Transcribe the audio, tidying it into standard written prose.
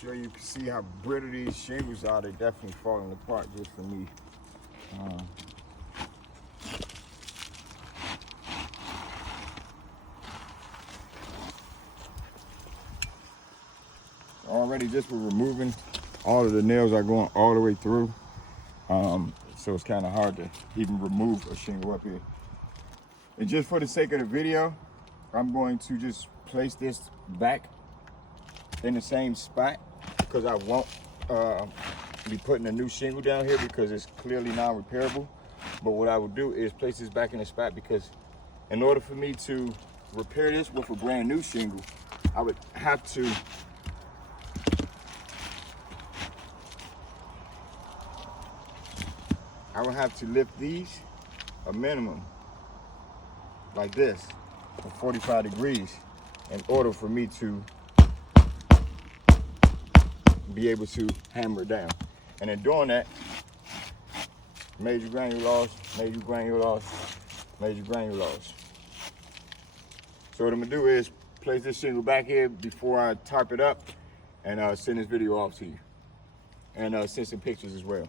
sure you can see how brittle these shingles are. They're definitely falling apart just for me. Already just with removing, all of the nails are going all the way through. So it's kind of hard to even remove a shingle up here. And just for the sake of the video, I'm going to just place this back in the same spot because I won't be putting a new shingle down here because it's clearly non-repairable. But what I would do is place this back in the spot because in order for me to repair this with a brand new shingle, I would have to lift these a minimum like this for 45 degrees in order for me to be able to hammer it down. And in doing that, major granule loss, major granule loss, major granule loss. So what I'm gonna do is place this shingle back here before I tarp it up and send this video off to you. And send some pictures as well.